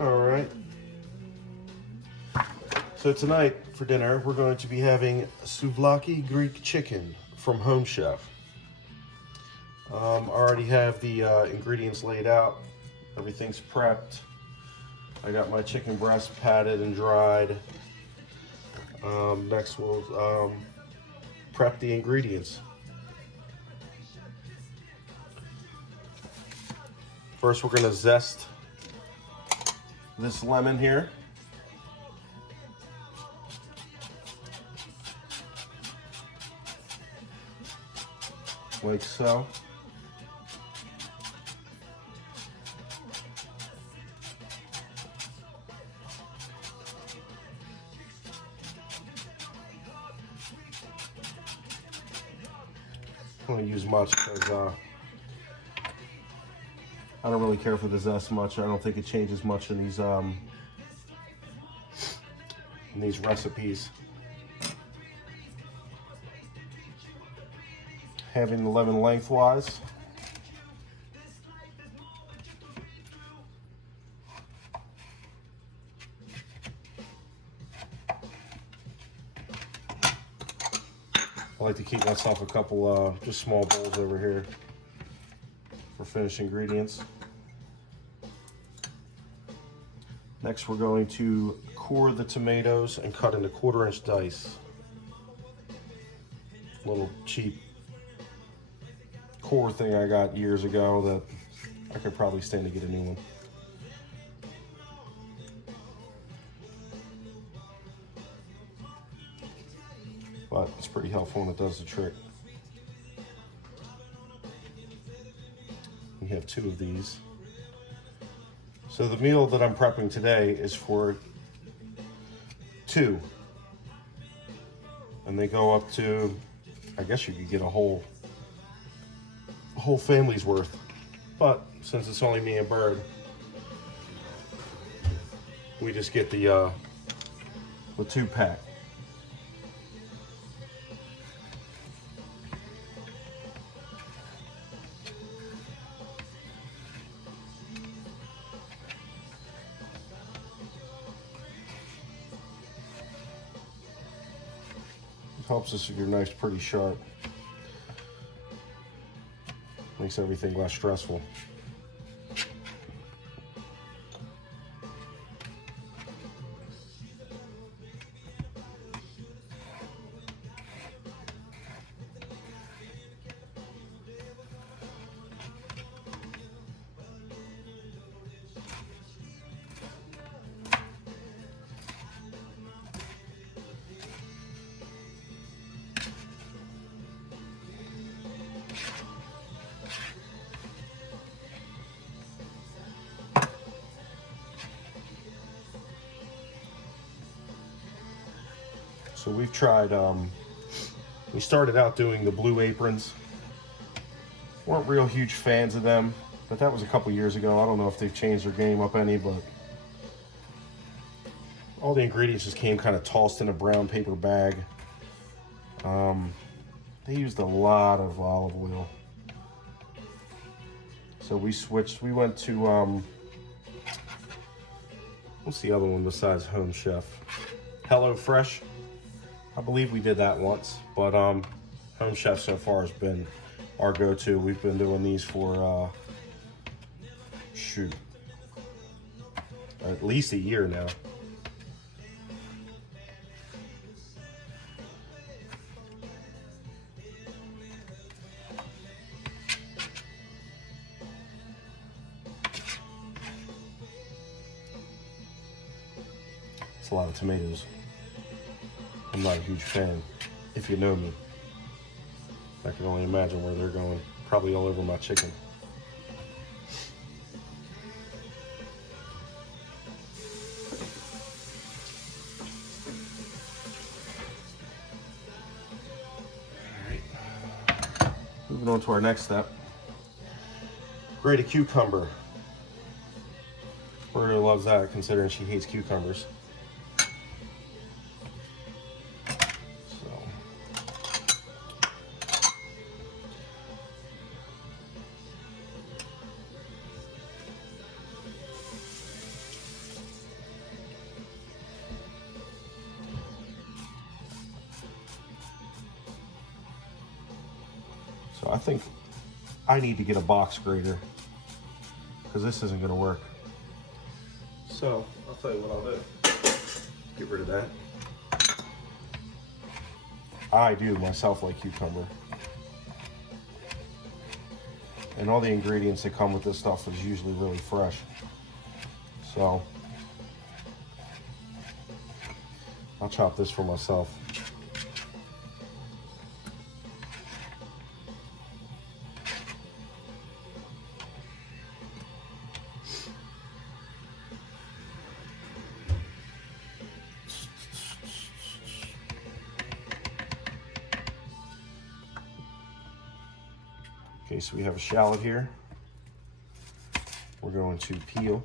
All right. So tonight for dinner, we're going to be having Souvlaki Greek chicken from Home Chef. I already have the ingredients laid out. Everything's prepped. I got my chicken breast patted and dried. Next we'll prep the ingredients. First we're going to zest this lemon here. Like so. I don't use much because I don't really care for the zest much. I don't think it changes much in these recipes. Having the lemon lengthwise. I like to keep myself a couple just small bowls over here for finished ingredients. Next we're going to core the tomatoes and cut into 1/4-inch dice. Little cheap core thing I got years ago that I could probably stand to get a new one. But it's pretty helpful and it does the trick. We have 2 of these. So the meal that I'm prepping today is for 2. And they go up to, I guess you could get a whole family's worth. But since it's only me and Bird, we just get the 2-pack. Helps us if your knife's pretty sharp. Makes everything less stressful. So we've tried, we started out doing the blue aprons. Weren't real huge fans of them, but that was a couple years ago. I don't know if they've changed their game up any, but all the ingredients just came kind of tossed in a brown paper bag. They used a lot of olive oil. So we switched, we went to, what's the other one besides Home Chef? Hello Fresh. I believe we did that once, but Home Chef so far has been our go-to. We've been doing these for, shoot, at least a year now. It's a lot of tomatoes. I'm not a huge fan, if you know me. I can only imagine where they're going. Probably all over my chicken. All right. Moving on to our next step. Grate a cucumber. Berta loves that, considering she hates cucumbers. So I think I need to get a box grater because this isn't gonna work. So I'll tell you what I'll do. Get rid of that. I do myself like cucumber. And all the ingredients that come with this stuff is usually really fresh. So I'll chop this for myself. Okay, so we have a shallot here. We're going to peel.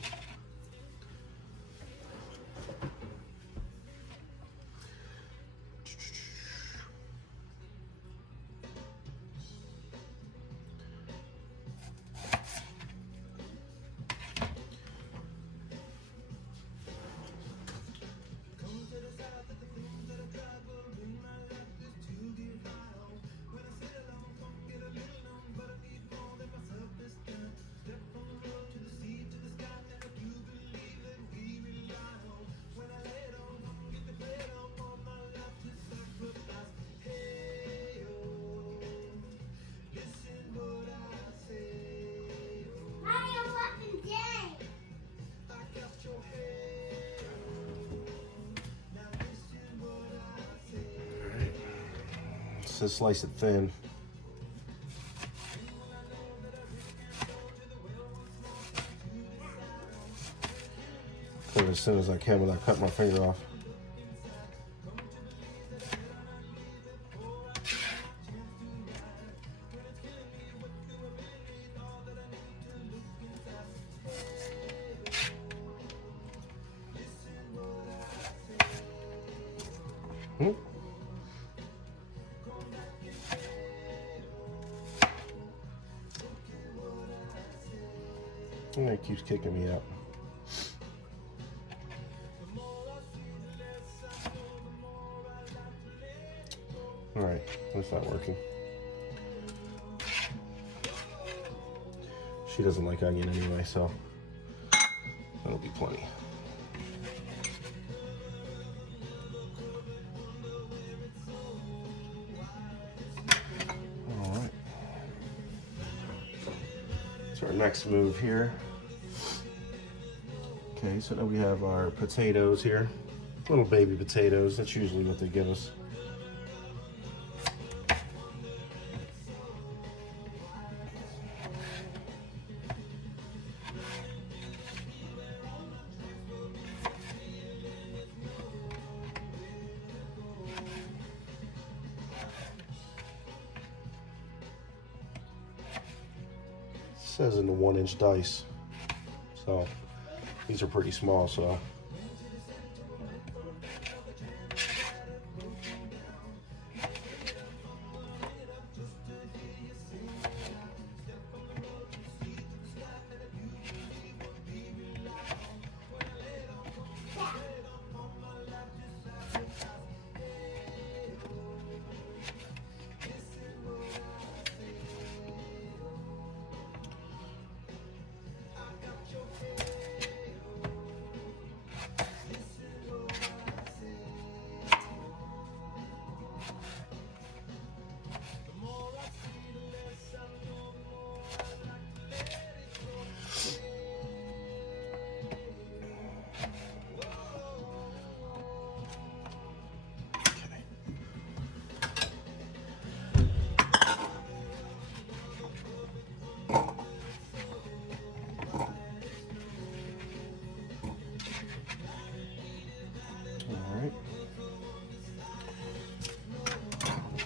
So slice it thin. Cut it as thin as I can without cutting my finger off. And it keeps kicking me out. All right, that's not working. She doesn't like onion anyway, so that'll be plenty. All right. So our next move here. Okay, so now we have our potatoes here. Little baby potatoes, that's usually what they give us. It says in the 1-inch dice, so these are pretty small, so.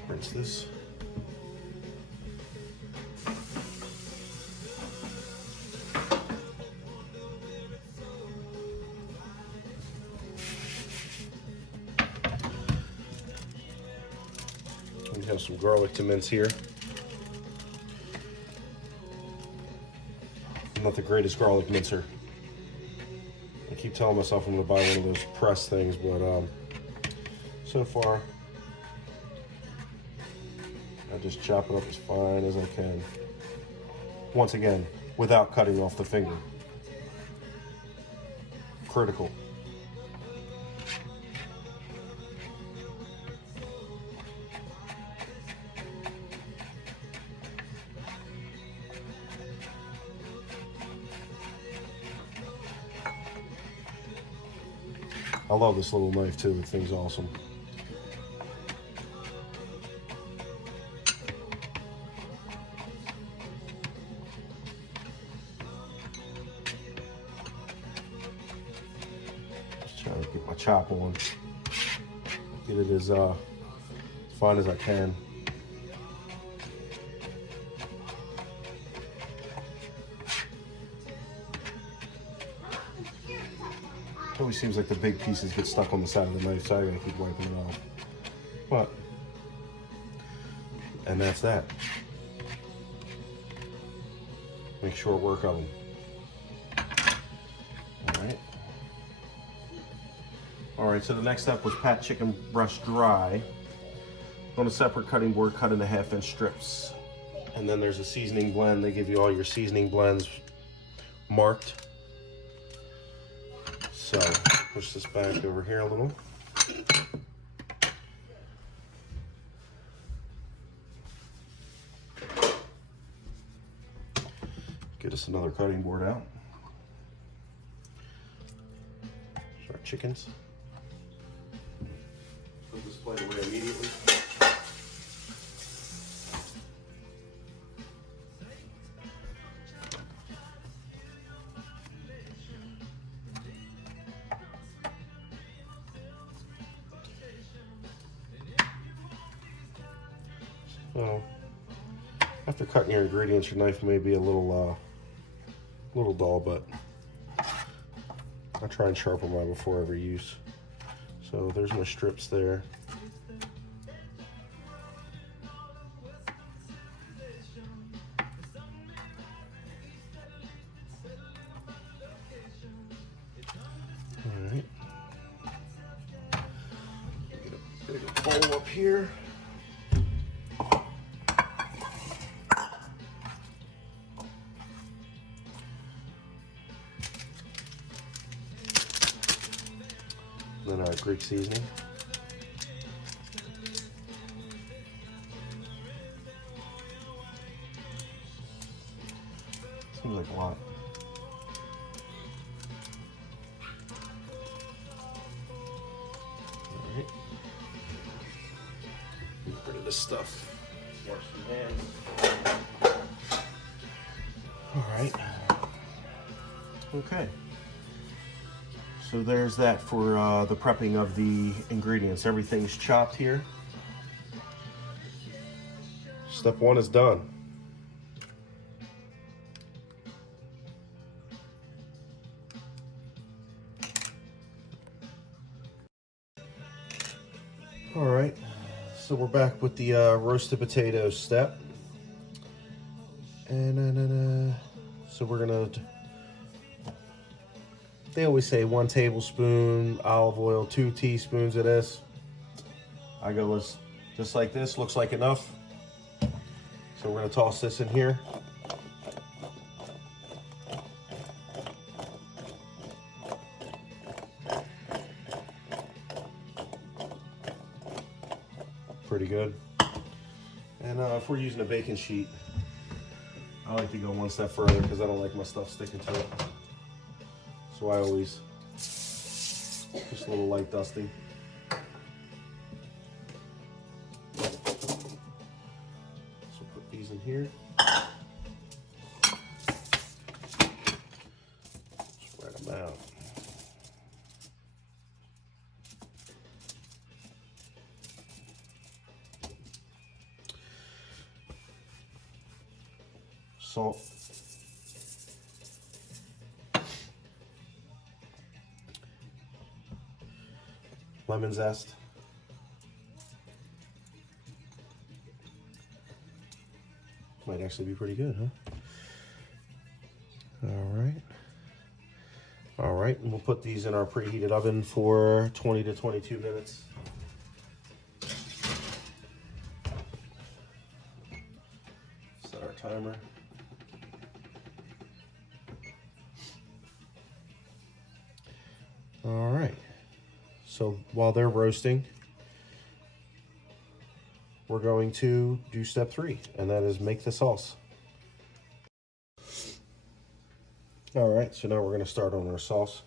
Rinse this. We have some garlic to mince here. I'm not the greatest garlic mincer. I keep telling myself I'm gonna buy one of those press things, but so far I just chop it up as fine as I can. Once again, without cutting off the finger. Critical. I love this little knife too, the thing's awesome. Just trying to get my chop on. Get it as fine as I can. Always seems like the big pieces get stuck on the side of the knife, so I gotta keep wiping it off. But, and that's that. Make short work of them. All right, so the next step was pat chicken breast dry. On a separate cutting board, cut into 1/2-inch strips. And then there's a seasoning blend. They give you all your seasoning blends marked. So push this back over here a little. Get us another cutting board out. There's our chickens. Put this plate away immediately. So, after cutting your ingredients, your knife may be a little dull, but I try and sharpen mine before every use. So there's my strips there. All right. Get a bowl up here. Then our Greek seasoning. Seems like a lot. All right. Get rid of this stuff. Wash some hands. All right. Okay. So there's that for the prepping of the ingredients. Everything's chopped here. Step one is done. All right, so we're back with the roasted potatoes step. And then, so we're gonna, they always say 1 tablespoon olive oil, 2 teaspoons of this. I go with just like this, looks like enough. So we're gonna toss this in here. Pretty good. And if we're using a baking sheet, I like to go one step further because I don't like my stuff sticking to it. So I always just a little light dusting. So put these in here. Spread them out. Salt. Lemon zest. Might actually be pretty good, huh? All right. All right, and we'll put these in our preheated oven for 20 to 22 minutes. timer. All right. So while they're roasting, we're going to do step 3, and that is make the sauce. All right, so now we're going to start on our sauce.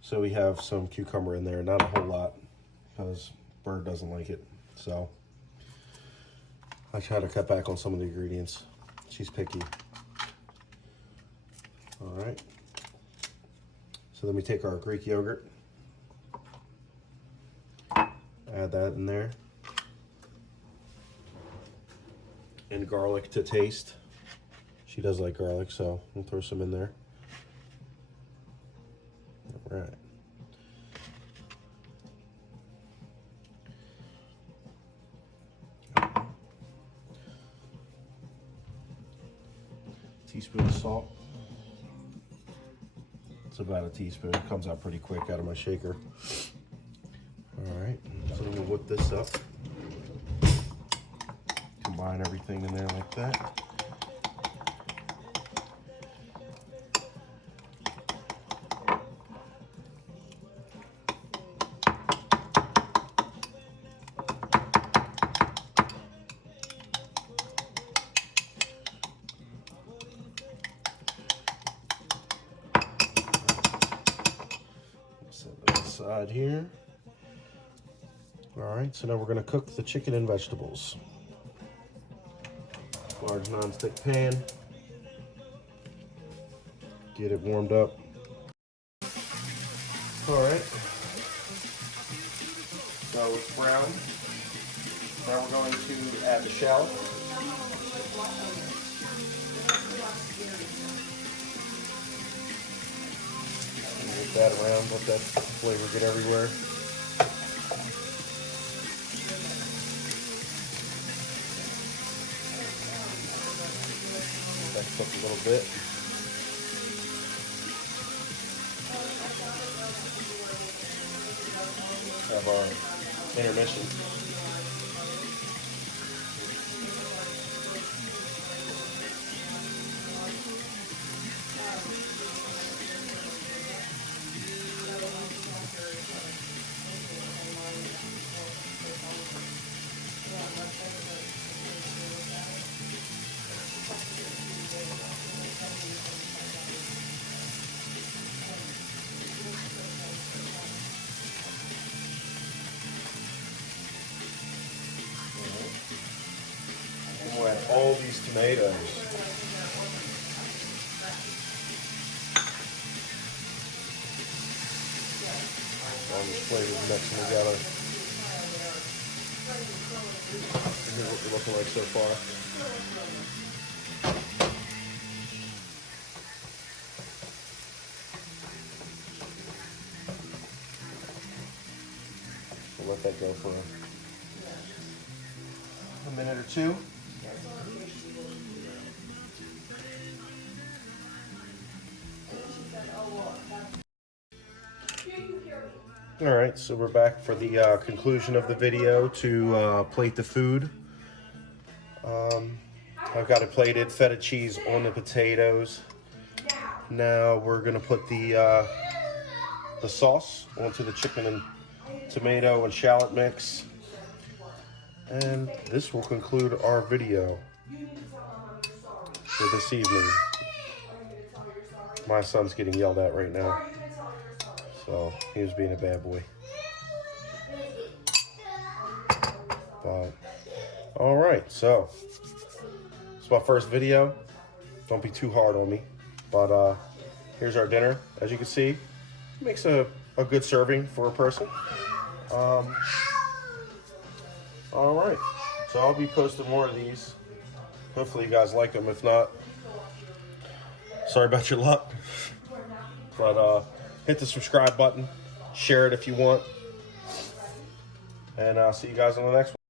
So we have some cucumber in there, not a whole lot, because Bird doesn't like it. So I try to cut back on some of the ingredients. She's picky. All right. So then we take our Greek yogurt, add that in there, and garlic to taste. She does like garlic, so we'll throw some in there. All right. Teaspoon of salt. It's about a teaspoon. It comes out pretty quick out of my shaker. All right, so then we'll whip this up. Combine everything in there like that. Side here. All right, so now we're going to cook the chicken and vegetables. Large non-stick pan. Get it warmed up. All right. So it's brown. Now we're going to add the shallot. Move that around, let that flavor get everywhere. That cook a little bit. Have our intermission. We'll add all these tomatoes. All these flavors mixing together. Here's what we're looking like so far. We'll let that go for a minute or two. All right, so we're back for the conclusion of the video to plate the food. I've got it plated, feta cheese on the potatoes. Now we're gonna put the sauce onto the chicken and tomato and shallot mix. And this will conclude our video for this evening. My son's getting yelled at right now, so he was being a bad boy. But, all right, so it's my first video. Don't be too hard on me. But here's our dinner. As you can see, it makes a good serving for a person. All right, so I'll be posting more of these. Hopefully you guys like them. If not, sorry about your luck. But hit the subscribe button, share it if you want, and I'll see you guys on the next one.